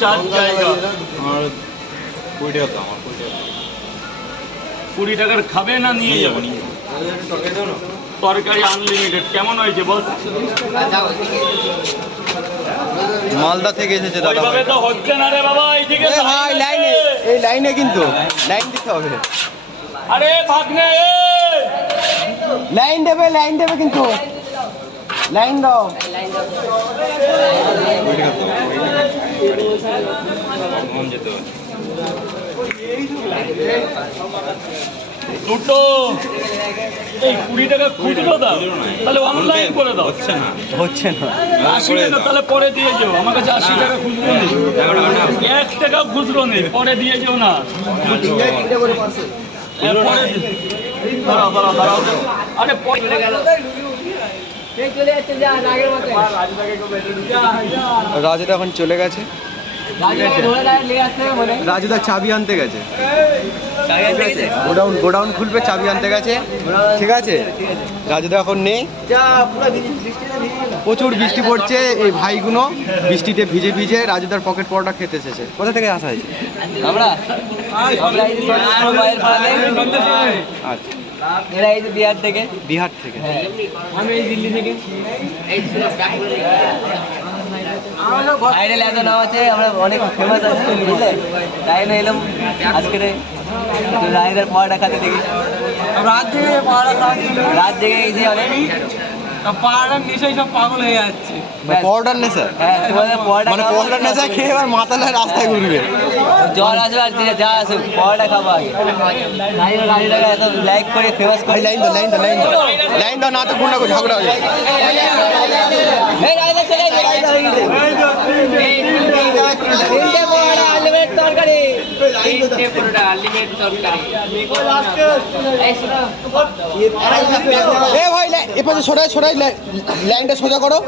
চার জায়গা আমার 20 টাকা, 20 টাকার খাবে না নিয়ে যাবো? তরকারি আনলিমিটেড। কেমন হয়েছে বল? মালদা থেকে এসেছে দাদা। ওইভাবে তো হচ্ছে না রে বাবা, এইদিকে ভাই লাইনে, এই লাইনে কিন্তু লাইন দিতে হবে। আরে ভাগ্নে লাইন দেবে কিন্তু লাইন দাও। দুটো এই 20 টাকা খুচরো দাও, তাহলে অনলাইন করে দাও। হচ্ছে না 80 টাকা তাহলে পরে দিয়ে যাও। আমার কাছে 80 টাকা খুচরো নেই, 1 টাকা খুচরো নেই, পরে দিয়ে যাও না। দাঁড়াও। আরে রাজুদা এখন চলে গেছে। রাজুদা চাবি আনতে গেছে, গোডাউন খুলবে, চাবি আনতে গেছে। ঠিক আছে, রাজুদা এখন নেই। প্রচুর বৃষ্টি পড়ছে, এই ভাইগুলো বৃষ্টিতে ভিজে ভিজে রাজুদার পকেট পরোটা খেতে এসেছে। কোথা থেকে আসা হয়েছে? আচ্ছা, এরা এই যে বিহার থেকে। আমি এই দিল্লি থেকে। ভাইরাল এত নাম আছে, আমরা অনেক ফেমাস আছি, বুঝলে? তাই না এলাম আজকে রায়দার পাহাড়টা খাতে দেখি। রাত জেগে গেছি অনেক। পাহাড়ের নেশায় সব পাগল হয়ে যাচ্ছে। পরোটার নেশা, হ্যাঁ, তোমাদের পাহাড়টা মানে পরোটার নেশা খেয়ে এবার মাতালে রাস্তায় ঘুরবে। জল আসবে আর যা আসুক, পাহাড়টা খাবো আগে। গাড়িটাকে এত লাইক করে ফেমাস করে। লাইন দাও না তো গুন্ডা ঝগড়া হয়ে যাবে। এই রায়দা চলে গেছে, রায়দা হয়ে গেছে। তিনটে পাহাড় আনলিমিটেড তরকারি। এ ভাই এ পাশে সরাই লাইনটা সোজা করো।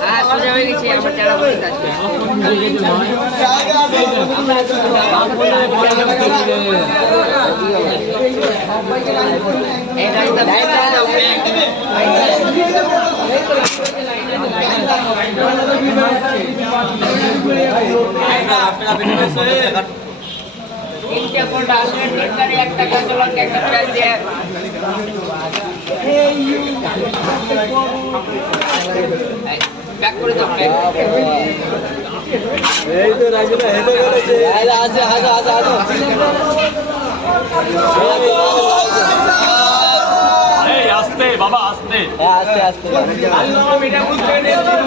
তিনটে পোল্ট আনলিমিটেড তরকারি, একটা কাঁচা লঙ্কা, একটা পেঁয়াজ দিয়ে প্যাক করে দাও। এই তো রাজুদা হেঁটে গেছে। আসো। আস্তে বাবা, আস্তে। আস্তে